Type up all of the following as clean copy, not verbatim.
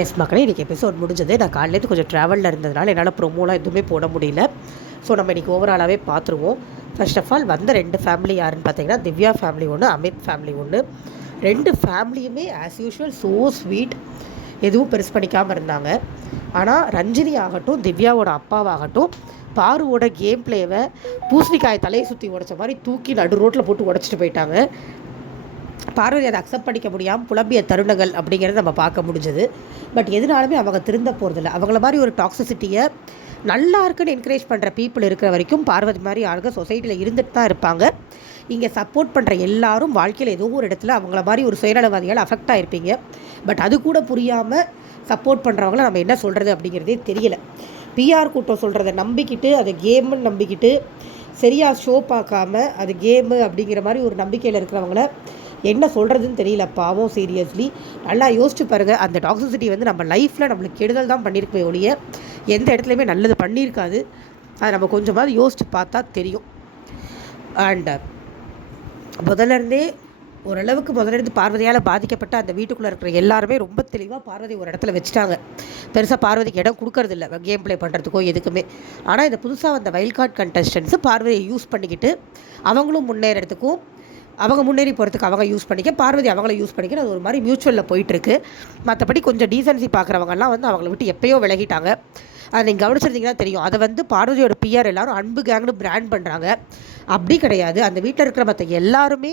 S மக்களே, இன்றைக்கி episode முடிஞ்சது. நான் காலையிலேருந்து கொஞ்சம் ட்ராவலில் இருந்ததுனால என்னால் ப்ரொமோலாம் எதுவுமே போட முடியல. ஸோ நம்ம இன்றைக்கி ஓவராலாகவே பார்த்துருவோம். ஃபர்ஸ்ட் ஆஃப் ஆல் வந்த 2 ஃபேமிலி யாருன்னு பார்த்தீங்கன்னா, திவ்யா ஃபேமிலி ஒன்று, அமித் ஃபேமிலி ஒன்று. 2 ஃபேமிலியுமே ஆஸ் யூஷுவல் ஸோ ஸ்வீட், எதுவும் பெருசு பண்ணிக்காமல் இருந்தாங்க. ஆனால் ரஞ்சினி ஆகட்டும், திவ்யாவோட அப்பாவாகட்டும், பாருவோட கேம் பிளேவை பூசணிக்காய் தலையை சுற்றி உடைச்ச மாதிரி தூக்கி நடு ரோட்டில் போட்டு உடச்சிட்டு போயிட்டாங்க. பார்வதி அதை அக்செப்ட் பண்ணிக்க முடியாமல் புலம்பிய தருணங்கள் அப்படிங்கிறத நம்ம பார்க்க முடிஞ்சது. பட் எதுனாலுமே அவங்க திருந்த போகிறதில்ல. அவங்கள மாதிரி ஒரு டாக்ஸிசிட்டியை நல்லா இருக்குன்னு என்கரேஜ் பண்ணுற பீப்புள் இருக்கிற வரைக்கும் பார்வதி மாதிரி ஆளுங்க சொசைட்டியில் இருந்துட்டு தான் இருப்பாங்க. இங்கே சப்போர்ட் பண்ணுற எல்லாரும் வாழ்க்கையில் ஏதோ ஒரு இடத்துல அவங்கள மாதிரி ஒரு சுயநலவாதிகள் அஃபெக்ட் ஆகிருப்பீங்க. பட் அது கூட புரியாமல் சப்போர்ட் பண்ணுறவங்கள நம்ம என்ன சொல்கிறது அப்படிங்கிறதே தெரியல. பிஆர் கூட்டம் சொல்கிறத நம்பிக்கிட்டு அதை கேமுன்னு நம்பிக்கிட்டு சரியாக ஷோ பார்க்காம அது கேமு அப்படிங்கிற மாதிரி ஒரு நம்பிக்கையில் இருக்கிறவங்கள என்ன சொல்கிறதுன்னு தெரியல. பாவம், சீரியஸ்லி நல்லா யோசிச்சு பாருங்கள். அந்த டாக்ஸிசிட்டி வந்து நம்ம லைஃப்பில் நம்மளுக்கு கெடுதல் தான் பண்ணியிருக்கவே ஒழிய எந்த இடத்துலையுமே நல்லது பண்ணியிருக்காது. அதை நம்ம கொஞ்சமாவது யோசித்து பார்த்தா தெரியும். அண்ட் முதல்லேருந்தே ஓரளவுக்கு முதலிருந்து பார்வதியால் பாதிக்கப்பட்ட அந்த வீட்டுக்குள்ளே இருக்கிற எல்லாருமே ரொம்ப தெளிவாக பார்வதி ஒரு இடத்துல வச்சுட்டாங்க. பெருசாக பார்வதிக்கு இடம் கொடுக்கறதில்ல கேம் ப்ளே பண்ணுறதுக்கோ எதுக்குமே. ஆனால் இந்த புதுசாக வந்த வைல்ட் கார்டு கண்டஸ்டன்ஸு பார்வதியை யூஸ் பண்ணிக்கிட்டு அவங்களும் முன்னேறதுக்கும் அவங்க முன்னேறி போகிறதுக்கு அவங்க யூஸ் பண்ணிக்க, பார்வதி அவங்கள யூஸ் பண்ணிக்க, அது ஒரு மாதிரி மியூச்சுவலில் போயிட்டுருக்கு. மற்றபடி கொஞ்சம் டீசன்சி பார்க்குறவங்கலாம் வந்து அவங்கள விட்டு எப்போயோ விலகிட்டாங்க. அதை நீங்கள் கவனிச்சிருந்தீங்கன்னா தெரியும். அதை வந்து பார்வதியோட பிஆர் எல்லாரும் அன்பு கேங்னு பிராண்ட் பண்ணுறாங்க. அப்படி கிடையாது. அந்த வீட்டில் இருக்கிற மற்ற எல்லாருமே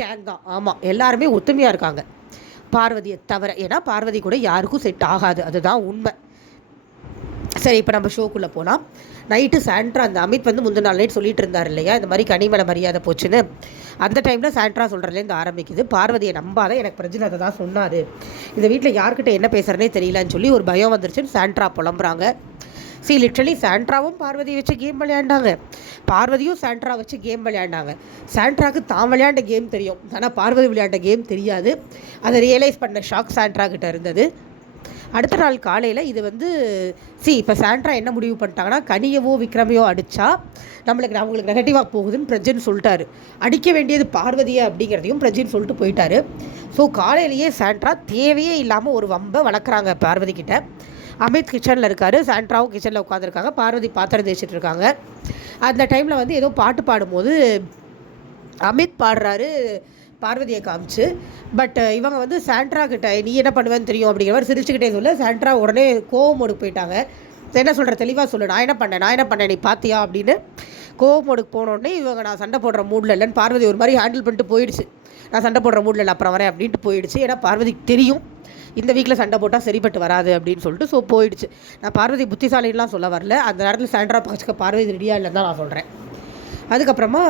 கேங் தான். ஆமாம், எல்லாருமே ஒத்துமையாக இருக்காங்க பார்வதியை தவிர. ஏன்னா பார்வதி கூட யாருக்கும் செட் ஆகாது, அதுதான் உண்மை. சரி, இப்போ நம்ம ஷோக்குள்ளே போகலாம். நைட்டு சாண்ட்ரா, அந்த அமித் வந்து முந்தின நாள் நைட் சொல்லிட்டு இருந்தார் இல்லையா, இந்த மாதிரி கனிமலை மரியாதை போச்சுன்னு. அந்த டைமில் சாண்ட்ரா சொல்கிறதுலேருந்து ஆரம்பிக்குது. பார்வதியை நம்பாத, எனக்கு பிரச்சனை அதை தான் சொன்னார், இந்த வீட்டில் யார்கிட்ட என்ன பேசுகிறனே தெரியலன்னு சொல்லி ஒரு பயம் வந்துருச்சுன்னு சாண்ட்ரா புலம்புறாங்க. லிட்ரலி சாண்ட்ராவும் பார்வதியை வச்சு கேம் விளையாண்டாங்க, பார்வதியும் சாண்ட்ரா வச்சு கேம் விளையாண்டாங்க. சாண்ட்ராவுக்கு தான் விளையாண்ட கேம் தெரியும், ஆனால் பார்வதி விளையாண்ட கேம் தெரியாது. அதை ரியலைஸ் பண்ண ஷாக் சாண்ட்ரா கிட்ட இருந்தது. அடுத்த நாள் காலையில் இது வந்து இப்போ சாண்ட்ரா என்ன முடிவு பண்ணிட்டாங்கன்னா, கனியவோ விக்ரமையோ அடித்தா அவங்களுக்கு நெகட்டிவாக போகுதுன்னு பிரஜின் சொல்லிட்டாரு. அடிக்க வேண்டியது பார்வதியை அப்படிங்கிறதையும் பிரஜின் சொல்லிட்டு போயிட்டாரு. ஸோ காலையிலேயே சாண்ட்ரா தேவையே இல்லாமல் ஒரு வம்பை வளர்க்குறாங்க பார்வதி கிட்ட. அமித் கிச்சனில் இருக்கார், சாண்ட்ராவும் கிச்சனில் உட்காந்துருக்காங்க, பார்வதி பாத்திரம் தேய்ச்சிட்டு இருக்காங்க. அந்த டைமில் வந்து ஏதோ பாட்டு பாடும்போது அமித் பாடுறாரு பார்வதியை காமிச்சு. பட் இவங்க வந்து சாண்ட்ரா கிட்ட நீ என்ன பண்ணுவேன்னு தெரியும் அப்படிங்கிற மாதிரி சிரிச்சுக்கிட்டே சொல்ல, சாண்ட்ரா உடனே கோவமோடுக்கு போயிட்டாங்க. என்ன சொல்கிற, தெளிவாக சொல்லு, நான் என்ன பண்ணேன் நீ பார்த்தியா அப்படின்னு. கோவமோடுக்கு போனோடனே இவங்க நான் சண்டை போடுற மூடில் இல்லைன்னு பார்வதி ஒரு மாதிரி ஹேண்டில் பண்ணிட்டு போயிடுச்சு. நான் சண்டை போடுற மூடில் இல்லை, அப்புறம் வரேன் அப்படின்ட்டு போயிடுச்சு. ஏன்னா பார்வதிக்கு தெரியும் இந்த வீட்டில் சண்டை போட்டால் சரிப்பட்டு வராது அப்படின்னு சொல்லிட்டு. ஸோ போயிடுச்சு. நான் பார்வதி புத்திசாலின்லாம் சொல்ல வரல, அந்த நேரத்தில் சாண்ட்ரா பக்கத்துக்கு பார்வதி ரெடியாக இல்லைன்னு தான் நான் சொல்கிறேன். அதுக்கப்புறமா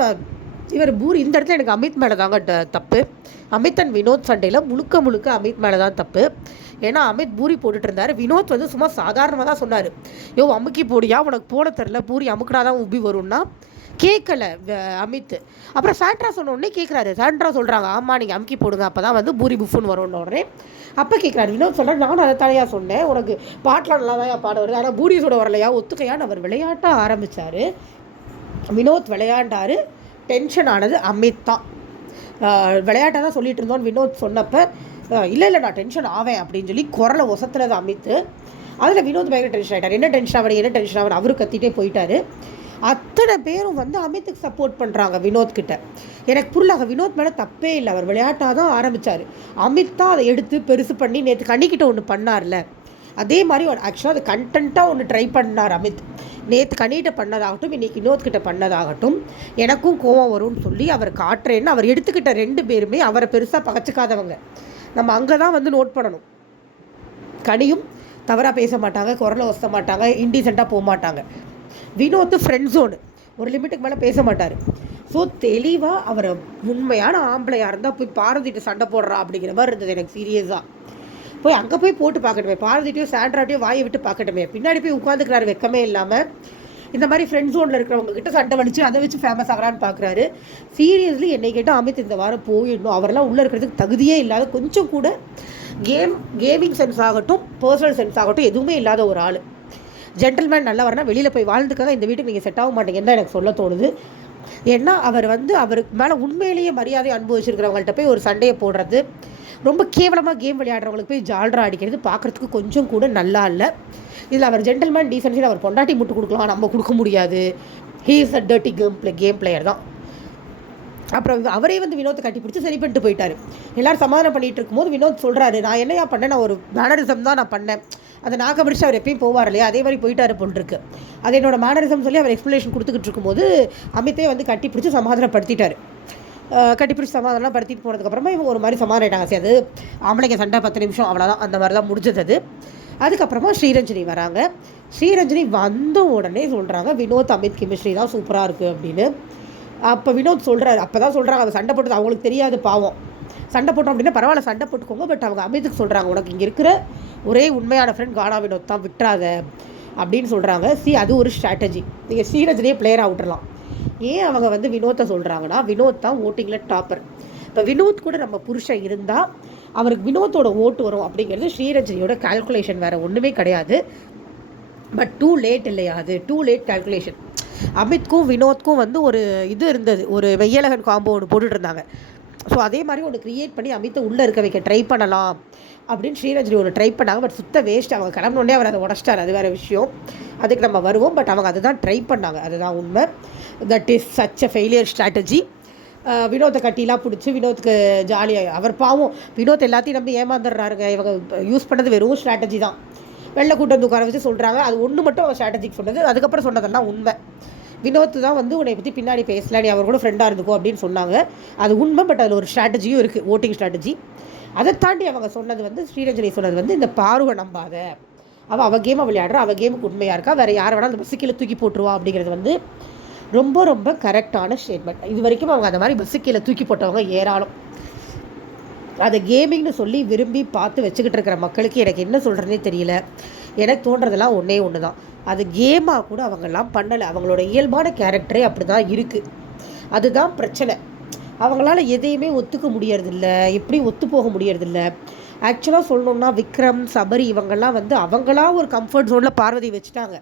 இவர் பூரி, இந்த இடத்துல எனக்கு அமித் மேலே தாங்க தப்பு. அமித் அண்ட் வினோத் சண்டையில் முழுக்க அமித் மேலே தான் தப்பு. ஏன்னா அமித் பூரி போட்டுட்டு இருந்தார், வினோத் வந்து சும்மா சாதாரணமாக தான் சொன்னார், அமுக்கி போடியா, உனக்கு போட தெரில, பூரி அமுக்கினா தான் உப்பி வரும்னா கேட்கல அமித். அப்புறம் சாண்ட்ரா சொன்ன உடனே கேட்குறாரு. சாண்ட்ரா சொல்கிறாங்க, ஆமாம் நீங்கள் அமுக்கி போடுங்க, அப்போ தான் வந்து பூரி புஃப்னு வரும்னு உடனே அப்போ கேட்குறாரு வினோத் சொல்கிறார், நானும் அதை தலையாக சொன்னேன், உனக்கு பாட்டெலாம் நல்லா தான் பாட வருது, ஆனால் பூரி சுட வரலையா, ஒத்துக்கையான்னு அவர் விளையாட்டாக ஆரம்பித்தார். வினோத் விளையாண்டார். டென்ஷன் ஆனது அமித் தான். விளையாட்டாக தான் சொல்லிட்டு இருந்தோன்னு வினோத் சொன்னப்போ இல்லை நான் டென்ஷன் ஆவேன் அப்படின்னு சொல்லி குரலை ஒசத்துறது அமித். அதில் வினோத் பயங்கர டென்ஷன் ஆகிட்டார். என்ன டென்ஷன் ஆகணும் அவரு கத்திட்டே போயிட்டார். அத்தனை பேரும் வந்து அமித்துக்கு சப்போர்ட் பண்ணுறாங்க வினோத் கிட்ட. எனக்கு புரியல, வினோத் மேலே தப்பே இல்லை, அவர் விளையாட்டாக தான் ஆரம்பித்தார். அமித் தான் அதை எடுத்து பெருசு பண்ணி நேற்று கண்ணிக்கிட்ட ஒன்று பண்ணார்ல, அதே மாதிரி ஆக்சுவலாக அது கண்டென்ட்டாக ஒன்று ட்ரை பண்ணார் அமித். நேற்று கனிகிட்ட பண்ணதாகட்டும், இன்றைக்கி வினோத்கிட்ட பண்ணதாகட்டும், எனக்கும் கோவம் வரும்னு சொல்லி அவர் காட்டுறேன்னு அவர் எடுத்துக்கிட்ட 2 பேருமே அவரை பெருசாக பகச்சிக்காதவங்க. நம்ம அங்கே தான் வந்து நோட் பண்ணணும். கனியும் தவறாக பேச மாட்டாங்க, குரலை ஒசத்த மாட்டாங்க, இன்டீசெண்டாக போக மாட்டாங்க. வினோத்து ஃப்ரெண்ட் ஜோனு, ஒரு லிமிட்டுக்கு மேலே பேச மாட்டார். ஸோ தெளிவாக அவர் உண்மையான ஆம்பளையாக இருந்தால் போய் பார்வதிட்டு சண்டை போடுறா அப்படிங்கிற மாதிரி இருந்தது எனக்கு சீரியஸாக. போய் அங்கே போய் போட்டு பார்க்கட்டுமே, பார்வதிட்டையும் சாண்ட்ராட்டையும் வாயை விட்டு பார்க்கட்டுமே. பின்னாடி போய் உட்காந்துக்கிறாரு வெக்கமே இல்லாமல். இந்த மாதிரி ஃப்ரெண்ட் ஜோனில் இருக்கிறவங்க கிட்ட சண்டை வலிச்சு அதை வச்சு ஃபேமஸ் ஆகிறான்னு பார்க்குறாரு. சீரியஸ்லி என்னை கேட்டால் அமித் இந்த வாரம் போயிடணும். அவரெல்லாம் உள்ளே இருக்கிறதுக்கு தகுதியே இல்லாத, கொஞ்சம் கூட கேமிங் சென்ஸ் ஆகட்டும், பர்சனல் சென்ஸ் ஆகட்டும் எதுவுமே இல்லாத ஒரு ஆள். ஜென்டில்மேன் நல்லா வரனா வெளியில் போய் வாழ்ந்துக்காக இந்த வீட்டுக்கு நீங்கள் செட் ஆக மாட்டீங்கன்னு தான் எனக்கு சொல்ல தோணுது. ஏன்னா அவர் வந்து அவருக்கு மேலே உண்மையிலேயே மரியாதை அனுபவிச்சிருக்கிறவங்கள்ட்ட போய் ஒரு சண்டையை போடுறது, ரொம்ப கேவலமாக கேம் விளையாடுறவங்களுக்கு போய் ஜால்ரா அடிக்கிறது பார்க்குறதுக்கு கொஞ்சம் கூட நல்லா இல்லை. இதில் அவர் ஜென்டில்மேன் டீசென்ஸில் அவர் பொண்டாட்டி முட்டு கொடுக்கலாம், நம்ம கொடுக்க முடியாது. He is a dirty game player தான். அப்புறம் அவரே வந்து வினோத்தை கட்டி பிடிச்சி சரி பண்ணிட்டு போயிட்டார். எல்லோரும் சமாதானம் பண்ணிகிட்டு இருக்கும்போது வினோத் சொல்கிறாரு, நான் என்னையா பண்ணேன், நான் ஒரு மேனரிசம் தான் நான் பண்ணேன். அதை நாக்க பிடிச்சி அவர் எப்பயும் போவார் இல்லையா, அதே மாதிரி போயிட்டாரு போன்றிருக்கு. அது என்னோட மேனரிசம் சொல்லி அவர் எக்ஸ்ப்ளனேஷன் கொடுத்துக்கிட்டு இருக்கும்போது அமித்தே வந்து கட்டி பிடிச்சி சமாதானப்படுத்திட்டார். கட்டிப்பிடிச்சி சமாதானம் படுத்திட்டு போனதுக்கப்புறமா இவங்க ஒரு மாதிரி சமாதானம் ஆகிட்டாங்க. சரி, அது ஆம்பளைங்க சண்டை 10 நிமிஷம் அவ்வளோதான், அந்த மாதிரி தான் முடிஞ்சது அது. அதுக்கப்புறமா ஸ்ரீரஞ்சனி வராங்க. ஸ்ரீரஞ்சனி வந்த உடனே சொல்கிறாங்க வினோத் அமித் கெமிஸ்ட்ரி தான் சூப்பராக இருக்குது அப்படின்னு. அப்போ வினோத் சொல்கிறாரு, அப்போ தான் சொல்கிறாங்க அவங்க சண்டை போட்டது அவங்களுக்கு தெரியாது பாவம். சண்டை போட்டோம் அப்படின்னா பரவாயில்ல சண்டை போட்டுக்கோங்க, பட் அவங்க அமித்துக்கு சொல்கிறாங்க உனக்கு இங்கே இருக்கிற ஒரே உண்மையான ஃப்ரெண்ட் கானா வினோத் தான், விட்டுறாத அப்படின்னு சொல்கிறாங்க. அது ஒரு ஸ்ட்ராட்டஜி. நீங்கள் ஸ்ரீரஞ்சனியே பிளேயராக விட்டுறலாம். ஏன் அவங்க வந்து வினோத்தை சொல்கிறாங்கன்னா, வினோத் தான் ஓட்டிங்கில் டாப்பர். இப்போ வினோத் கூட நம்ம புருஷன் இருந்தால் அவருக்கு வினோத்தோட ஓட்டு வரும் அப்படிங்கிறது ஸ்ரீரஞ்சனியோட கால்குலேஷன், வேறு ஒன்றுமே கிடையாது. பட் டூ லேட் இல்லையா, அது டூ லேட் கால்குலேஷன். அமித்க்கும் வினோத்க்கும் வந்து ஒரு இது இருந்தது, ஒரு வெய்யழகன் காம்போ ஒன்று போட்டுட்டு இருந்தாங்க. ஸோ அதே மாதிரி ஒன்று க்ரியேட் பண்ணி அமித்தை உள்ளே இருக்க வைக்க ட்ரை பண்ணலாம் அப்படின்னு ஸ்ரீரஞ்சனி ஒன்று ட்ரை பண்ணாங்க. பட் சுத்த வேஸ்ட். அவங்க கிளம்பினோடனே அவர் அதை உடச்சிட்டார், அது வேறு விஷயம், அதுக்கு நம்ம வருவோம். பட் அவங்க அதுதான் ட்ரை பண்ணாங்க, அதுதான் உண்மை. That is such a failure strategy. வினோத்தை கட்டிலாம் பிடிச்சி வினோத்துக்கு ஜாலியாக, அவர் பாவம் வினோத் எல்லாத்தையும் நம்பி ஏமாந்துடுறாருங்க. இவங்க யூஸ் பண்ணது வெறும் ஸ்ட்ராட்டஜி தான். வெள்ளை கூட்டம் உட்கார வச்சு சொல்கிறாங்க, அது ஒன்று மட்டும் அவர் ஸ்ட்ராட்டஜிக்கு சொன்னது. அதுக்கப்புறம் சொன்னதெல்லாம் உண்மை. வினோத் தான் வந்து உன்னை பற்றி பின்னாடி பேசல, நீ அவர் கூட ஃப்ரெண்டாக இருந்துக்கோ அப்படின்னு சொன்னாங்க. அது உண்மை. பட் அதில் ஒரு ஸ்ட்ராட்டஜியும் இருக்குது, ஓட்டிங் ஸ்ட்ராட்டஜி. அதை தாண்டி அவங்க சொன்னது வந்து ஸ்ரீரஞ்சனி சொன்னது வந்து இந்த பார்வை நம்பாத, அவள் கேமை விளையாடுறா, அவள் கேமுக்கு உண்மையாக இருக்கா, வேறு யாரை வேணால் அந்த பஸ்ஸுக்கீழே தூக்கி போட்டுருவா அப்படிங்கிறது வந்து ரொம்ப ரொம்ப கரெக்டான ஸ்டேட்மெண்ட். இது வரைக்கும் அவங்க அந்த மாதிரி பஸ்ஸுக்கீழே தூக்கி போட்டவங்க ஏராளம். அதை கேமிங்னு சொல்லி விரும்பி பார்த்து வச்சுக்கிட்டு இருக்கிற மக்களுக்கு எனக்கு என்ன சொல்கிறதே தெரியல. எனக்கு தோன்றதெல்லாம் ஒன்று தான், அது கேமாக கூட அவங்கெல்லாம் பண்ணலை. அவங்களோட இயல்பான கேரக்டரே அப்படி தான் இருக்குது. அதுதான் பிரச்சனை. அவங்களால எதையுமே ஒத்துக்க முடியறதில்ல, எப்படி ஒத்து போக முடியறதில்ல. ஆக்சுவலாக சொல்லணுன்னா விக்ரம், சபரி இவங்கெல்லாம் வந்து அவங்களா ஒரு கம்ஃபர்ட் ஜோனில் பார்வதி வச்சுட்டாங்க.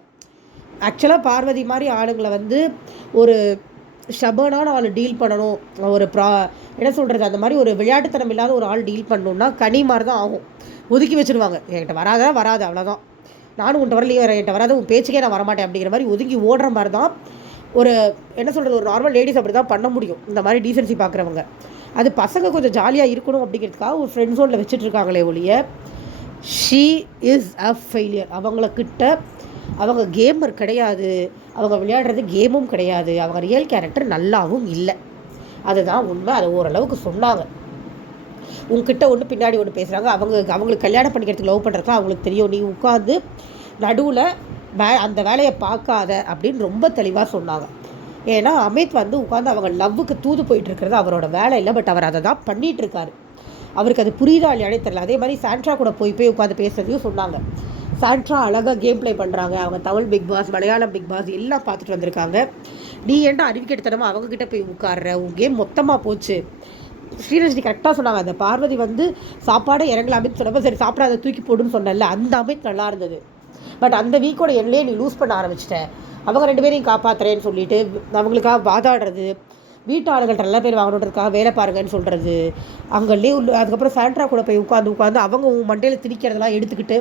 ஆக்சுவலாக பார்வதி மாதிரி ஆளுங்களை வந்து ஒரு ஸ்டபர்னான ஆள் டீல் பண்ணணும், ஒரு என்ன சொல்கிறது, அந்த மாதிரி ஒரு விளையாட்டுத்தனம் இல்லாத ஒரு ஆள் டீல் பண்ணணுன்னா கனி மாதிரி தான் ஆகும். ஒதுக்கி வச்சுருவாங்க, என்கிட்ட வராது அவ்வளோதான், நானும் உன்ட்ட வரலையே, என்கிட்ட வராது, உன் பேச்சுக்கே நான் வரமாட்டேன் அப்படிங்கிற மாதிரி ஒதுங்கி ஓடுற மாதிரி தான் ஒரு என்ன சொல்கிறது, ஒரு நார்மல் லேடிஸ் அப்படி தான் பண்ண முடியும். இந்த மாதிரி டீசன்சி பார்க்குறவங்க அது பசங்க கொஞ்சம் ஜாலியாக இருக்கணும் அப்படிங்கிறதுக்காக ஒரு ஃப்ரெண்ட் ஜோனில் வச்சுட்ருக்காங்களே ஒழிய ஷீ இஸ் அ ஃபெயிலியர். அவங்களக்கிட்ட அவங்க கேமர் கிடையாது, அவங்க விளையாடுறது கேமும் கிடையாது, அவங்க ரியல் கேரக்டர் நல்லாவும் இல்லை. அதுதான் உண்மை. அதை ஓரளவுக்கு சொன்னாங்க. உங்ககிட்ட ஒன்று பின்னாடி ஒன்று பேசுகிறாங்க, அவங்களுக்கு கல்யாணம் பண்ணிக்கிறதுக்கு லவ் பண்ணுறதுலாம் அவங்களுக்கு தெரியும், நீ உட்காந்து நடுவில் அந்த வேலையை பார்க்காத அப்படின்னு ரொம்ப தெளிவாக சொன்னாங்க. ஏன்னா அமித் வந்து உட்காந்து அவங்க லவ்வுக்கு தூது போயிட்டுருக்கிறது அவரோட வேலை இல்லை, பட் அவர் அதை தான் பண்ணிகிட்ருக்காரு. அவருக்கு அது புரியுதா இல்லையானே தெரியல. அதே மாதிரி சாண்ட்ரா கூட போய் உட்காந்து பேசுறதையும் சொன்னாங்க. சாண்ட்ரா அழகாக கேம் ப்ளே பண்ணுறாங்க, அவங்க Tamil Bigg Boss, Malayalam Bigg Boss எல்லாம் பார்த்துட்டு வந்திருக்காங்க. நீ ஏன்டா அறிவிக்கெடுத்தனமா அவங்கக்கிட்ட போய் உட்கார்ற, உன் கேம் மொத்தமாக போச்சு. ஸ்ரீரஞ்சனி கரெக்டாக சொன்னாங்க, அந்த பார்வதி வந்து சாப்பாடை இறங்கல அமித் சொன்னப்போ சரி சாப்பிடாத தூக்கி போடுன்னு சொன்னல, அந்த அமித் நல்லா இருந்தது. பட் அந்த வீக்கோட எண்ணிலே நீ லூஸ் பண்ண ஆரம்பிச்சிட்டேன். அவங்க 2 பேரையும் காப்பாற்றுறேன்னு சொல்லிட்டு அவங்களுக்காக வாதாடுறது, வீட்டாளர்கள்ட்ட நல்ல பேர் வாங்கணுன்றதுக்காக வேலை பாருங்கன்னு சொல்கிறது, அங்கே அதுக்கப்புறம் சாண்ட்ரா கூட போய் உட்காந்து அவங்க மண்டையில் திணிக்கிறதெல்லாம் எடுத்துக்கிட்டு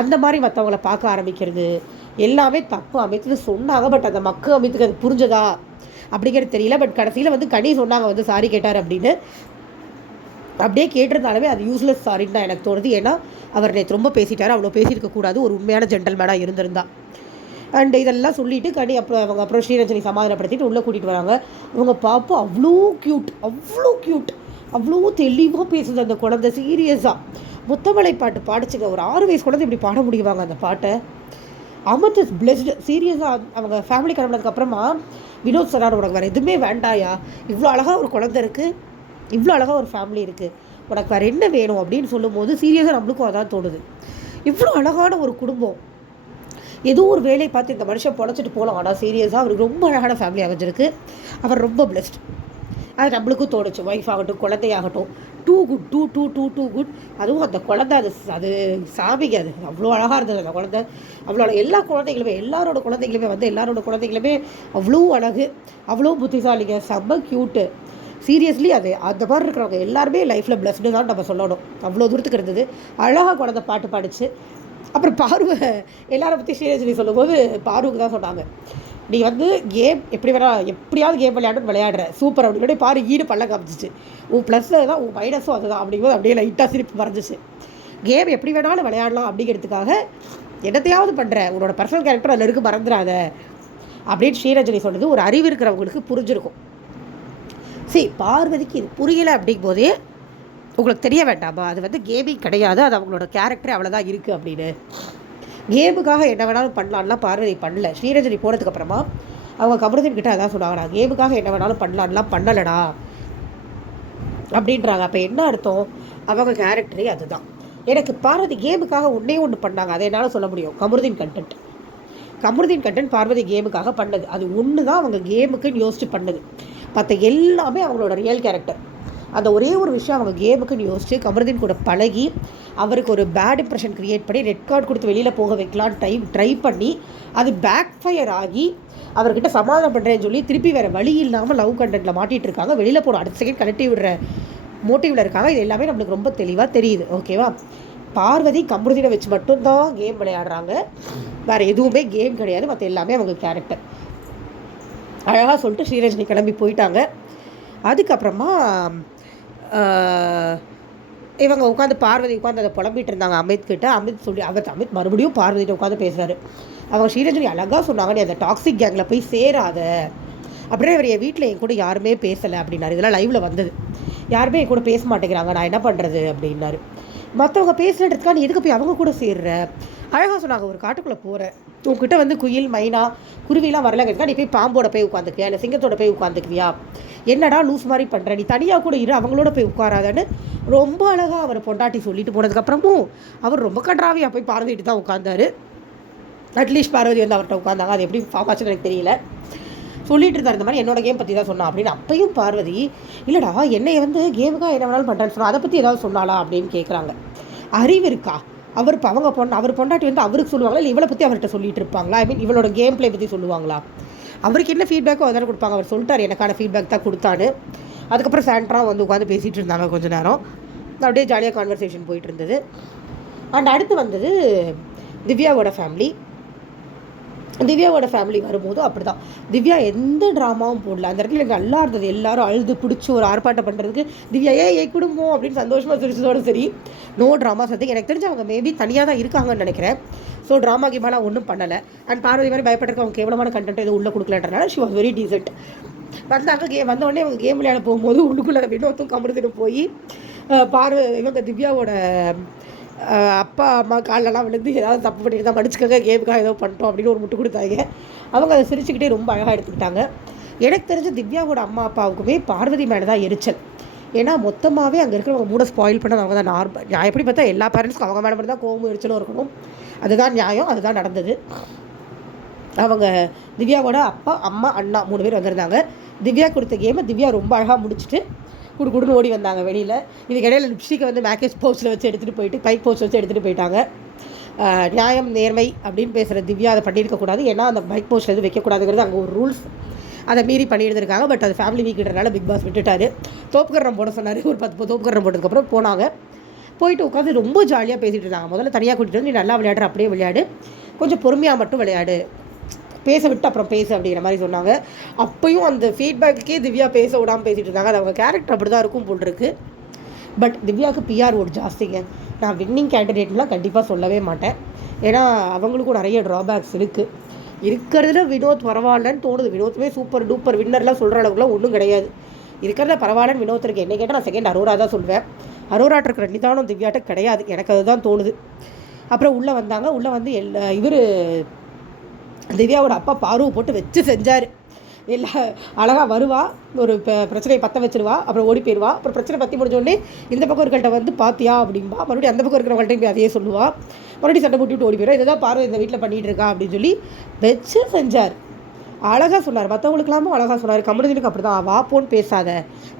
அந்த மாதிரி மற்றவங்கள பார்க்க ஆரம்பிக்கிறது எல்லாமே தப்பு அமைத்து சொன்னாங்க. பட் அந்த அமைத்துக்கு அது புரிஞ்சதா அப்படிங்கிறது தெரியல. பட் கடைசியில் வந்து கனி சொன்னாங்க வந்து சாரி கேட்டார் அப்படின்னு. அப்படியே கேட்டிருந்தாலுமே அது யூஸ்லெஸ் சாரின்னு தான் எனக்கு தோணுது. ஏன்னா அவர் நேற்று ரொம்ப பேசிட்டார், அவ்வளோ பேசியிருக்கக்கூடாது, ஒரு உண்மையான ஜென்டல்மேனாக இருந்திருந்தா. அண்ட் இதெல்லாம் சொல்லிவிட்டு கனி அப்புறம் ஸ்ரீரஞ்சனி சமாதானப்படுத்திட்டு உள்ளே கூட்டிகிட்டு வராங்க. அவங்க பாப்பா அவ்வளோ க்யூட், அவ்வளோ தெளிவாக பேசுது அந்த குழந்தை. சீரியஸாக முத்தமலை பாட்டு பாடிச்சுங்க. ஒரு 6 வயசு குழந்தை இப்படி பாட முடியுவாங்க அந்த பாட்டை. Amit is blessed. சீரியஸாக அவங்க ஃபேமிலி கிளம்புனதுக்கப்புறமா வினோத் சொன்னார், உனக்கு வேறு எதுவுமே வேண்டாயா, இவ்வளோ அழகாக ஒரு குழந்தை இருக்குது, இவ்வளோ அழகாக ஒரு ஃபேமிலி இருக்குது, உனக்கு வேறு என்ன வேணும் அப்படின்னு சொல்லும்போது சீரியஸாக நம்மளுக்கும் அதான் தோணுது. இவ்வளோ அழகான ஒரு குடும்பம், ஏதோ ஒரு வேலையை பார்த்து இந்த மனுஷன் பொழைச்சிட்டு போகலாம். ஆனால் சீரியஸாக அவருக்கு ரொம்ப அழகான ஃபேமிலி அமைஞ்சிருக்கு. அவர் ரொம்ப பிளெஸ்ட். அது நம்மளுக்கும் தோணுச்சு. ஒய்ஃப் ஆகட்டும், குழந்தையாகட்டும், டூ குட். அதுவும் அந்த குழந்தை அது சாமிங்க, அது அவ்வளோ அழகாக இருந்தது அந்த குழந்தை. அவ்வளோ எல்லா குழந்தைகளுமே எல்லாரோட குழந்தைகளுமே அவ்வளோ அழகு, அவ்வளோ புத்திசாலிங்க, செம்ம க்யூட்டு. சீரியஸ்லி அது அந்த மாதிரி இருக்கிறவங்க எல்லாருமே லைஃப்பில் பிளஸ்டு தான் நம்ம சொல்லணும். அவ்வளோ தூரத்துக்கு இருந்தது. அழகாக குழந்தை பாட்டு பாடிச்சு. அப்புறம் பார்வை எல்லாரை பற்றி ஸ்ரீரஜினி சொல்லும்போது பார்வுக்கு தான் சொன்னாங்க, நீ வந்து கேம் எப்படி வேணா எப்படியாவது கேம் விளையாடுன்னு விளையாடுற சூப்பர் அப்படின்னு பாரு ஈடு பல்ல காமிச்சிச்சு. உன் ப்ளஸ்ஸு தான் உன் மைனஸும் அதுதான் அப்படிங்கும்போது அப்படியே லைட்டாக சிரிப்பு மறைஞ்சிச்சு. கேம் எப்படி வேணாலும் விளையாடலாம் அப்படிங்கிறதுக்காக என்னத்தையாவது பண்ணுற, உன்னோட பர்சனல் கேரக்டர் அதில் இருக்கு மறந்துடாத அப்படின்னு ஸ்ரீரஜினி சொன்னது ஒரு அறிவு இருக்கிறவங்களுக்கு புரிஞ்சிருக்கும். சரி, பார்வதிக்கு இது புரியலை அப்படிங்கும் போதே உங்களுக்கு தெரிய வேண்டாமா, அது வந்து கேமிங் கிடையாது, அது அவங்களோட கேரக்டர் அவ்வளோதான் இருக்குது அப்படின்னு. கேமுக்காக என்ன வேணாலும் பண்ணலான்லாம் பார்வதி பண்ணல. ஸ்ரீரஜினி போனதுக்கப்புறமா அவங்க கமருதீன் கிட்ட அதான் சொன்னாங்கடா, கேமுக்காக என்ன வேணாலும் பண்ணலான்லாம் பண்ணலடா அப்படின்றாங்க. அப்போ என்ன அர்த்தம், அவங்க கேரக்டரே அதுதான். எனக்கு பார்வதி கேமுக்காக ஒன்றே ஒன்று பண்ணாங்க, அதை என்னால் சொல்ல முடியும், கமருதீன் கண்டென்ட் பார்வதி கேமுக்காக பண்ணது அது ஒன்று தான். அவங்க கேமுக்குன்னு யோசிச்சு பண்ணது, மற்ற எல்லாமே அவங்களோட ரியல் கேரக்டர். அந்த ஒரே ஒரு விஷயம் அவங்க கேமுக்குன்னு யோசிச்சு கமருதீன் கூட பழகி அவருக்கு ஒரு பேட் இம்ப்ரெஷன் க்ரியேட் பண்ணி ரெட் கார்டு கொடுத்து வெளியில் போக வைக்கலான்னு ட்ரை பண்ணி அது பேக் ஃபயர் ஆகி அவர்கிட்ட சமாதானம் பண்ணுறேன்னு சொல்லி திருப்பி வேறு வழி இல்லாமல் லவ் கண்டென்ட்டில் மாட்டிகிட்டு இருக்காங்க. வெளியில் போகிற அடுத்த செகண்ட் கனெக்டிவ் விடுற மோட்டிவில் இருக்காங்க. இது எல்லாமே நம்மளுக்கு ரொம்ப தெளிவாக தெரியுது. ஓகேவா, பார்வதி கமருதீனை வச்சு மட்டும்தான் கேம் விளையாடுறாங்க, வேறு எதுவுமே கேம் கிடையாது, மற்ற எல்லாமே அவங்க கேரக்டர். அழகாக சொல்லிட்டு ஸ்ரீரஜினி கிளம்பி போயிட்டாங்க. அதுக்கப்புறமா இவங்க உட்காந்து பார்வதி உட்காந்து அதை புலம்பிகிட்டு இருந்தாங்க அமித் கிட்ட. அமித் மறுபடியும் பார்வதிகிட்ட உட்காந்து பேசுகிறாரு. அவங்க ஸ்ரீரஜினி அழகாக சொன்னாங்க, நீ அந்த டாக்ஸிக் கேங்கில் போய் சேராத அப்படியே. இவர் என் வீட்டில் என் கூட யாருமே பேசலை அப்படின்னாரு. இதெல்லாம் லைவில் வந்தது. யாருமே என் கூட பேச மாட்டேங்கிறாங்க, நான் என்ன பண்ணுறது அப்படின்னாரு. மற்றவங்க பேசுகிறதுக்காக நீ எதுக்கு போய் அவங்க கூட சேர்ற? அழகாக சொன்னாங்க, ஒரு காட்டுக்குள்ளே போகிறேன், உங்ககிட்ட வந்து குயில் மைனா குருவிலாம் வரலங்கிறதுக்கா நீ போய் பாம்போட போய் உட்காந்துக்குவியா, இல்லை சிங்கத்தோட போய் உட்காந்துக்குவியா, என்னடா லூஸ் மாதிரி பண்ணுற, நீ தனியாக கூட இரு, அவங்களோட போய் உட்காராதன்னு ரொம்ப அழகாக அவர் பொண்டாட்டி சொல்லிட்டு போனதுக்கப்புறமும் அவர் ரொம்ப கன்றாவியாக போய் பார்வதிட்டு தான் உட்காந்தாரு. அட்லீஸ்ட் பார்வதி வந்து அவர்கிட்ட உட்காந்தாங்க. அது எப்படி ஃபார்ம் ஆச்சுன்னு எனக்கு தெரியல. சொல்லிட்டு இருந்தார், இந்த மாதிரி என்னோட கேம் பற்றி தான் சொன்னான் அப்படின்னு. அப்பையும் பார்வதி, இல்லைடா என்னை வந்து கேமுக்காக என்ன வேணாலும் பண்ணுறேன்னு சொன்னால் அதை பற்றி ஏதாவது சொன்னாலா அப்படின்னு கேட்குறாங்க. அறிவு இருக்கா? அவர் பொண்டாட்டி வந்து அவருக்கு சொல்லுவாங்களா, இல்லை இவளை பற்றி அவர்கிட்ட சொல்லிட்டு இருப்பாங்களா? ஐ மீன் இவளோட கேம் பிளே பற்றி சொல்லுவாங்களா? அவருக்கு என்ன ஃபீட்பேக்கோ அதான கொடுப்பாங்க. அவர் சொல்லிட்டார் எனக்கான ஃபீட்பேக் தான் கொடுத்தான்னு. அதுக்கப்புறம் சாண்ட்ரா வந்து உட்காந்து பேசிகிட்டு இருந்தாங்க கொஞ்சம் நேரம். அப்படியே ஜாலியாக கான்வர்சேஷன் போயிட்டு இருந்தது. அண்ட் அடுத்து வந்தது திவ்யாவோட ஃபேமிலி வரும்போது அப்படி தான். திவ்யா எந்த ட்ராமாவும் போடல. அந்த இடத்துல எனக்கு நல்லா இருந்தது. எல்லாரும் அழுது பிடிச்சி ஒரு ஆர்ப்பாட்டம் பண்ணுறதுக்கு திவ்யா ஏன் குடும்பம் அப்படின்னு சந்தோஷமாக சிரிச்சதோடு சரி. No drama சத்திங். எனக்கு தெரிஞ்சு அவங்க மேபி தனியாக தான் இருக்காங்கன்னு நினைக்கிறேன். ஸோ ட்ராமா கேமெல்லாம் ஒன்றும் பண்ணலை. அண்ட் பார்வதி மாதிரி பயப்பட்டிருக்க அவங்க கேவலமான கண்டென்ட் எதுவும் உள்ளே கொடுக்கலன்றனால ஷி வாஸ் வெரி டீசென்ட். வந்தோடனே அவங்க கேம் விளையாட போகும்போது உள்ளுக்குள்ளே வினோத்தும் கமருதீனும் போய் இவங்க திவ்யாவோட அப்பா அம்மா காலெல்லாம் விழுந்து ஏதாவது தப்பு பண்ணிட்டு தான் மன்னிச்சுக்கோங்க, கேமுக்காக ஏதோ பண்ணிட்டோம் அப்படின்னு ஒரு முட்டு கொடுத்தாங்க. அவங்க அதை சிரிச்சுக்கிட்டே ரொம்ப அழகாக எடுத்துக்கிட்டாங்க. எனக்கு தெரிஞ்ச திவ்யாவோட அம்மா அப்பாவுக்குமே பார்வதி மேலே தான் எரிச்சல். ஏன்னா மொத்தமாகவே அங்கே இருக்கிறவங்க மூட ஸ்பாயில் பண்ணது அவங்க தான். நான் எப்படி பார்த்தா எல்லா பேரண்ட்ஸ்க்கும் அவங்க மேலே மட்டும் தான் கோவமும் எரிச்சலும் இருக்கணும். அதுதான் நியாயம், அதுதான் நடந்தது. அவங்க திவ்யாவோட அப்பா அம்மா அண்ணா 3 பேர் வந்திருந்தாங்க. திவ்யா கொடுத்த கேமை திவ்யா ரொம்ப அழகாக முடிச்சுட்டு குடுன்னு ஓடி வந்தாங்க வெளியில். இதுக்கு இடையில லிப்ஸ்டிக்கை வந்து மேக்கேஜ் பவுச்சில் வச்சு எடுத்துகிட்டு போயிட்டு பைக் பவுச் வச்சு எடுத்துகிட்டு போயிட்டாங்க. நியாயம் நேர்மை அப்படின்னு பேசுகிற திவ்யா அதை பண்ணியிருக்கக்கூடாது. ஏன்னா அந்த பைக் பவுச்சில் எதுவும் வைக்கக்கூடாதுங்கிறது அங்கே ஒரு ரூல்ஸ். அதை மீறி பண்ணியிருந்திருக்காங்க. பட் அது ஃபேமிலி வீக்கிட்டனால பிக் பாஸ் விட்டுட்டார். தோப்புக்கரணம் போட சொன்னார். ஒரு 10 தோப்புக்கரணம் போட்டதுக்கப்புறம் போனாங்க. போயிட்டு உட்காந்து ரொம்ப ஜாலியாக பேசிகிட்டு இருந்தாங்க. முதல்ல தனியாக கூட்டிகிட்டு வந்து நீ நல்லா விளையாடுற, அப்படியே விளையாடு, கொஞ்சம் பொறுமையாக மட்டும் விளையாடு, பேச விட்டு அப்புறம் பேசு அப்படிங்கிற மாதிரி சொன்னாங்க. அப்பையும் அந்த ஃபீட்பேக்கே திவ்யா பேச விடாமல் பேசிகிட்டு இருந்தாங்க. அது அவங்க கேரக்டர் அப்படி தான் இருக்கும் போல் இருக்குது. பட் திவ்யாவுக்கு பிஆர் ஓட் ஜாஸ்திங்க. நான் வின்னிங் கேண்டிடேட்லாம் கண்டிப்பாக சொல்லவே மாட்டேன். ஏன்னா அவங்களுக்கும் நிறைய ட்ராபேக்ஸ் இருக்குது. இருக்கிறதுல வினோத் பரவாயில்லன்னு தோணுது. வினோத்துமே சூப்பர் டூப்பர் வின்னர்லாம் சொல்கிற அளவுக்குலாம் ஒன்றும் கிடையாது. இருக்கிறத பரவாயில்லன்னு வினோத் இருக்குது. என்ன கேட்டால் நான் செகண்ட் அரோரா தான் சொல்வேன். அரோராட்ட இருக்கிற நிதானம் திவ்யாட்ட கிடையாது, எனக்கு அதுதான் தோணுது. அப்புறம் உள்ளே வந்தாங்க. உள்ளே வந்து இவர் திவ்யாவோட அப்பா பார்வை போட்டு வச்சு செஞ்சார். எல்லா அழகாக வருவா, ஒரு பிரச்சனையை பற்ற வச்சிருவா, அப்புறம் ஓடி போயிடுவா. அப்புறம் பிரச்சனை பற்றி முடிஞ்சோடனே இந்த பக்கம் இருக்கிற வந்து பாத்தியா அப்படின்பா, மறுபடியும் அந்த பக்கம் இருக்கிறவங்கள்ட்ட அதையே சொல்லுவா, மறுபடியும் சட்டை போட்டுவிட்டு ஓடி போயிடுவா. இதுதான் பார்வை இந்த வீட்டில் பண்ணிகிட்டு இருக்கா அப்படின்னு சொல்லி வச்சு செஞ்சார். அழகாக சொன்னார். மற்றவங்களுக்கெல்லாமும் அழகாக சொன்னார். கமருதீனுக்கு அப்படி தான், வாப்போன்னு பேசாத,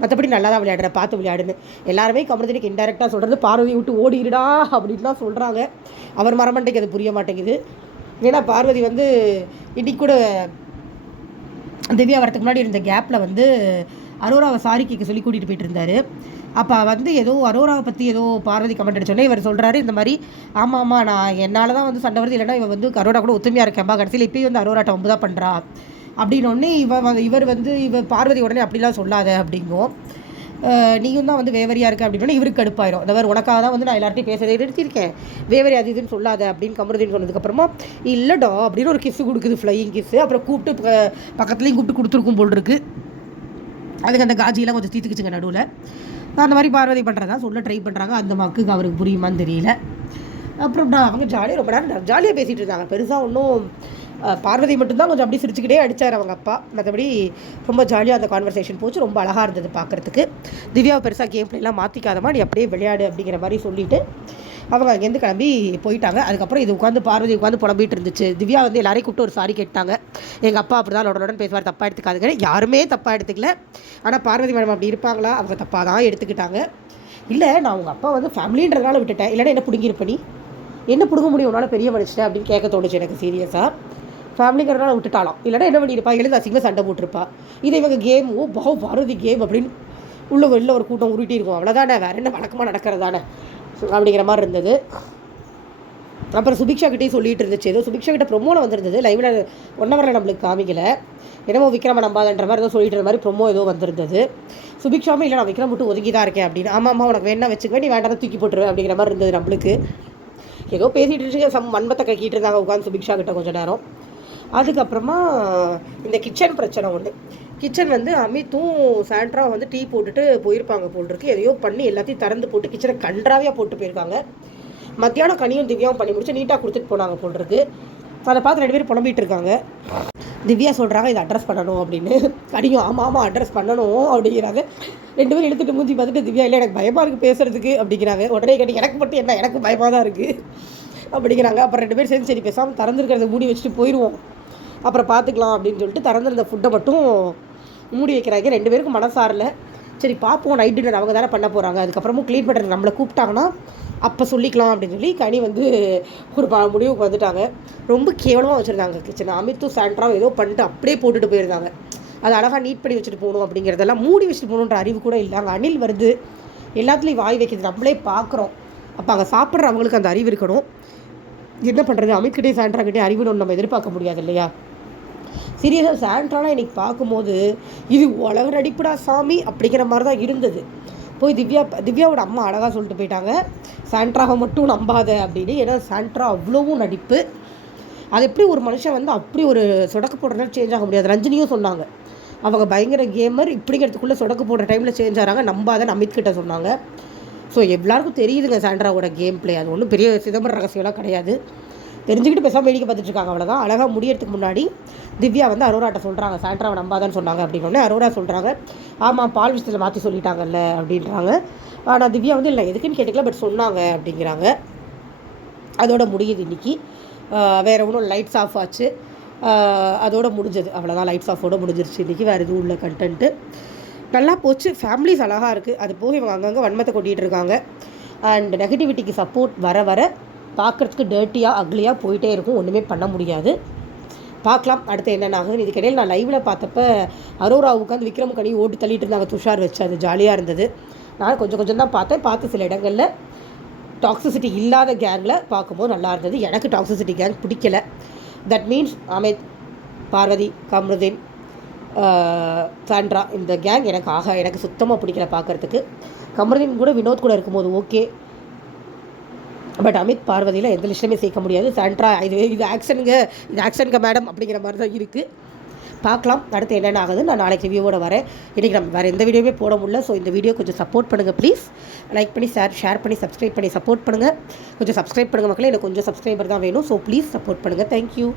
மற்றபடி நல்லா தான் விளையாடுற, பார்த்து விளையாடுன்னு. எல்லாருமே கமருதீனுக்கு இன்டெரக்டாக சொல்கிறது பார்வதியை விட்டு ஓடிடுடா அப்படின்னு தான் சொல்கிறாங்க. அவர் மரமண்டைக்கு அது புரிய மாட்டேங்குது. ஏன்னா பார்வதி வந்து இன்றைக்கி கூட திவ்யா வரத்துக்கு முன்னாடி இருந்த கேப்பில் வந்து அரோராவை சாரி கேட்க சொல்லி கூட்டிகிட்டு போயிட்டு இருந்தார். அப்போ வந்து ஏதோ அரோராவை பற்றி ஏதோ பார்வதி கமெண்ட் அடிச்சோன்னே இவர் சொல்கிறாரு, இந்த மாதிரி ஆமாம் நான் என்னால் தான் வந்து சண்டை வருது, இல்லைன்னா இவன் வந்து அரோரா கூட ஒத்துமையாக இருக்கேன்பா, கடைசியில் இப்போயும் வந்து அரோராட்ட வம்பு தான் பண்ணுறா அப்படின்னோடனே இவர் வந்து பார்வதி உடனே அப்படிலாம் சொல்லாத அப்படிங்கும். நீயும் தான் வந்து வேவரியாக இருக்க அப்படின்னா இவருக்கு கடுப்பாயிரும். அந்த மாதிரி உனக்காக தான் வந்து நான் எல்லார்ட்டையும் பேசுறதை நிறுத்தியிருக்கேன், வேவரி அது இதுன்னு சொல்லாத அப்படின்னு கமருதீன் சொன்னதுக்கப்புறமா இல்லைடா அப்படின்னு ஒரு கிஸ்ஸு கொடுக்குது, ஃப்ளையிங் கிஸ்ஸு. அப்புறம் கூப்பிட்டு பக்கத்துலேயும் கூப்பிட்டு கொடுத்துருக்கும் போல் இருக்குது. அதுக்கு அந்த காஜியெல்லாம் கொஞ்சம் தீத்துக்குச்சுங்க நடுவில். அந்த மாதிரி பார்வதி பண்ணுறதா சொல்ல ட்ரை பண்ணுறாங்க. அந்த மக்குக்கு அவருக்கு புரியுமான்னு தெரியல. அப்புறம் அவங்க ஜாலியாக ரொம்ப நேரம் ஜாலியாக பேசிகிட்டு இருந்தாங்க. பெருசாக ஒன்றும் பார்வதி மட்டும்தான் கொஞ்சம் அப்படி சிரிச்சுக்கிட்டே அடித்தார் அவங்க அப்பா. மற்றபடி ரொம்ப ஜாலியாக அந்த கான்வர்சேஷன் போச்சு. ரொம்ப அழகாக இருந்தது பார்க்குறதுக்கு. திவ்யாவை பெருசாக கேம் பிளேலாம் மாற்றிக்காதமா, நீ அப்படியே விளையாடு அப்படிங்கிற மாதிரி சொல்லிவிட்டு அவங்க அங்கேருந்து கிளம்பி போயிட்டாங்க. அதுக்கப்புறம் இது பார்வதி உட்காந்து புலம்பிகிட்டு இருந்துச்சு. திவ்யா வந்து எல்லாரையும் கூப்பிட்டு ஒரு சாரி கேட்டாங்க. எங்கள் அப்பா அப்படி தான் உடனுடன் பேசுவார், தப்பாக எடுத்துக்காதுங்க. யாருமே தப்பாக எடுத்துக்கல. ஆனால் பார்வதி மேடம் அப்படி இருப்பாங்களா? அவங்க தப்பாக தான் எடுத்துக்கிட்டாங்க. இல்லை, நான் உங்கள் அப்பா வந்து ஃபேமிலின்றதுனால விட்டுட்டேன், இல்லைன்னா என்ன பிடுங்கிருப்ப, நீ என்ன பிடுங்க முடியும் உன்னால் பெரிய மனுஷன் அப்படின்னு கேட்க தோணுச்சு எனக்கு சீரியஸாக. ஃபேமிலிங்கிறதுனால விட்டுட்டாலும், இல்லைனா என்ன பண்ணியிருப்பா, எழுந்து அசிங்கமாக சண்டை போட்டிருப்பா. இதை இவங்க கேம் பார்வதி கேம் அப்படின்னு வெளில ஒரு கூட்டம் உருட்டி இருக்கும், அவ்வளோதானே, வேறு என்ன வழக்கமாக நடக்கிறதானே அப்படிங்கிற மாதிரி இருந்தது. அப்புறம் சுபிக்ஷா கிட்டேயும் சொல்லிட்டு இருந்துச்சு. ஏதோ சுபிக்ஷா கிட்ட ப்ரொமோவில் வந்திருந்தது, லைவில் 1 ஹவரில் நம்மளுக்கு காமிக்கல. என்னமோ விக்ரம நம்பாதன்ற மாதிரி ஏதோ சொல்லிட்டு இருந்த மாதிரி ப்ரொமோ ஏதோ வந்திருந்தது. சுபிக்ஷாவும் இல்லை நான் விக்ரம் மட்டும் ஒதுக்கி தான் இருக்கேன் அப்படின்னு. ஆமாம் உனக்கு வேணா வச்சுக்குவேன், நீ வேண்டாம் தூக்கி போட்டுருவேன் அப்படிங்கிற மாதிரி இருந்தது நம்மளுக்கு. ஏதோ பேசிகிட்டு இருக்கு, வன்மத்தை கக்கிட்டு இருந்தாங்க உட்காந்து சுபிக்ஷா கிட்ட கொஞ்சம் நேரம். அதுக்கப்புறமா இந்த கிச்சன் பிரச்சனை ஒன்று. கிச்சன் வந்து அமித்தும் சாண்ட்ரா வந்து டீ போட்டுட்டு போயிருப்பாங்க போல் இருக்கு. எதையோ பண்ணி எல்லாத்தையும் திறந்து போட்டு கிச்சனை கன்றாவியாக போட்டு போயிருக்காங்க. மத்தியானம் கனியும் திவ்யாவும் பண்ணி முடிச்சு நீட்டாக கொடுத்துட்டு போனாங்க போல் இருக்கு. அதை பார்த்து 2 பேரும் புலம்பிகிட்டு இருக்காங்க. திவ்யா சொல்கிறாங்க இதை அட்ரஸ் பண்ணணும் அப்படின்னு. கனியும் ஆமாம் அட்ரஸ் பண்ணணும் அப்படிங்கிறாங்க. 2 பேரும் எடுத்துகிட்டு மூஞ்சி பார்த்துட்டு திவ்யா இல்லை எனக்கு பயமாக இருக்குது பேசுகிறதுக்கு அப்படிங்கிறாங்க. உடனே கேட்டு எனக்கு மட்டும் என்ன, எனக்கு பயமாக தான் இருக்குது அப்படிங்கிறாங்க. அப்புறம் 2 பேரும் சரி பேசாமல் திறந்துருக்கிறத மூடி வச்சுட்டு போயிடுவோம், அப்புறம் பார்த்துக்கலாம் அப்படின்னு சொல்லிட்டு திறந்துருந்த ஃபுட்டை மட்டும் மூடி வைக்கிறாங்க. 2 பேருக்கும் மனசாரில் சரி பார்ப்போம், நைட் டின்னர் அவங்க தானே பண்ண போகிறாங்க, அதுக்கப்புறமும் க்ளீன் பண்ணுறது நம்மளை கூப்பிட்டாங்கன்னா அப்போ சொல்லிக்கலாம் அப்படின்னு சொல்லி கனி வந்து ஒரு முடிவுக்கு வந்துட்டாங்க. ரொம்ப கேவலமாக வச்சுருந்தாங்க கிச்சன். அமித்தும் சாண்ட்ராவும் ஏதோ பண்ணிட்டு அப்படியே போட்டுட்டு போயிருந்தாங்க. அது அழகாக நீட் பண்ணி வச்சுட்டு போகணும் அப்படிங்கிறதெல்லாம் மூடி வச்சுட்டு போகணுன்ற அறிவு கூட இல்லை. அங்கே அணில் வருது, எல்லாத்துலேயும் வாய் வைக்கிறது நம்மளே பார்க்குறோம். அப்போ அங்கே சாப்பிட்றவங்களுக்கு அந்த அறிவு இருக்கணும். என்ன பண்ணுறது, அமித்கிட்டே சாண்ட்ராக்கிட்டே அறிவுன்னு நம்ம எதிர்பார்க்க முடியாது இல்லையா. சீரியஸாக சாண்ட்ராலாம் இன்றைக்கி பார்க்கும்போது இது உலக நடிப்புடா சாமி அப்படிங்கிற மாதிரி தான் இருந்தது. போய் திவ்யாவோட அம்மா அழகாக சொல்லிட்டு போயிட்டாங்க, சாண்ட்ராவை மட்டும் நம்பாத அப்படின்னு. ஏன்னா சாண்ட்ரா அவ்வளவும் நடிப்பு. அது எப்படி ஒரு மனுஷன் வந்து அப்படி ஒரு சொடக்கு போடுறதுனால சேஞ்ச் ஆக முடியாது. ரஞ்சினியும் சொன்னாங்க அவங்க பயங்கர கேமர், இப்படிங்கிறதுக்குள்ளே சொடக்கு போடுற டைமில் சேஞ்ச் ஆகிறாங்க, நம்பாதன்னு அமித் கிட்ட சொன்னாங்க. ஸோ எல்லாருக்கும் தெரியுதுங்க சாண்ட்ராவோட கேம் பிளே. அது ஒன்றும் பெரிய சிதம்பர ரகசியம்லாம் கிடையாது. தெரிஞ்சுக்கிட்டு பேசாமல் வேடிக்கை பார்த்துட்ருக்காங்க, அவ்வளோதான். அழகாக முடியறதுக்கு முன்னாடி திவ்யா வந்து அரோராட்ட சொல்கிறாங்க சாண்ட்ராவை நம்பாதான்னு சொன்னாங்க அப்படின்னோடனே அரோரா சொல்கிறாங்க ஆமாம் பால் விஷயத்தில் மாற்றி சொல்லிட்டாங்கல்ல அப்படின்றாங்க. ஆனால் திவ்யா வந்து இல்லை எதுக்குன்னு கேட்டுக்கல, பட் சொன்னாங்க அப்படிங்கிறாங்க. அதோட முடியுது இன்றைக்கி. வேறு ஒன்றும் லைட்ஸ் ஆஃப் ஆச்சு, அதோட முடிஞ்சது, அவ்வளோதான். லைட்ஸ் ஆஃபோட முடிஞ்சிருச்சு இன்றைக்கி. வேறு எதுவும் உள்ள கண்டென்ட்டு நல்லா போச்சு. ஃபேமிலிஸ் அழகாக இருக்குது. அது போக இவங்க அங்கங்கே வன்மத்தை கொட்டிகிட்டு இருக்காங்க. அண்ட் நெகட்டிவிட்டிக்கு சப்போர்ட் வர வர பார்க்குறதுக்கு டர்ட்டியாக அக்லியாக போயிட்டே இருக்கும், ஒன்றுமே பண்ண முடியாது. பார்க்கலாம் அடுத்து என்னென்ன ஆகுதுன்னு. இதுக்கிடையில் நான் லைவில் பார்த்தப்ப அரோரா உட்காந்து விக்ரம் கனி ஓட்டு தள்ளிட்டு இருந்தாங்க துஷார் வச்சு, அது ஜாலியாக இருந்தது. நான் கொஞ்சம் கொஞ்சம் தான் பார்த்தேன். பார்த்து சில இடங்களில் டாக்ஸிசிட்டி இல்லாத கேங்கில் பார்க்கும்போது நல்லா இருந்தது. எனக்கு டாக்ஸிசிட்டி கேங் பிடிக்கல. That means Amit, Parvathi, Kamarudheen, Sandra, இந்த கேங் எனக்கு சுத்தமாக பிடிக்கல பார்க்குறதுக்கு. கமருதீன் கூட வினோத் கூட இருக்கும்போது ஓகே, பட் அமித் பார்வதியில் எந்த லிஸ்ட்லையுமே சேர்க்க முடியாது. சாண்ட்ரா இது ஆக்ஷனுங்க மேடம் அப்படிங்கிற மாதிரி தான் இருக்குது. பார்க்கலாம் அடுத்து என்னென்ன ஆகுது. நான் நாளைக்கு ரிவ்யூவோட வரேன். இன்றைக்கி நம்ம வேறு எந்த வீடியோவே போட முடியல. ஸோ இந்த வீடியோ கொஞ்சம் சப்போர்ட் பண்ணுங்கள் ப்ளீஸ். லைக் பண்ணி ஷேர் பண்ணி சப்ஸ்கிரைப் பண்ணி சப்போர்ட் பண்ணுங்கள். கொஞ்சம் சப்ஸ்கிரைப் பண்ணுங்கள் மக்களே, எனக்கு கொஞ்சம் சப்ஸ்கிரைபர் தான் வேணும். ஸோ ப்ளீஸ் சப்போர்ட் பண்ணுங்கள். தேங்க்யூ.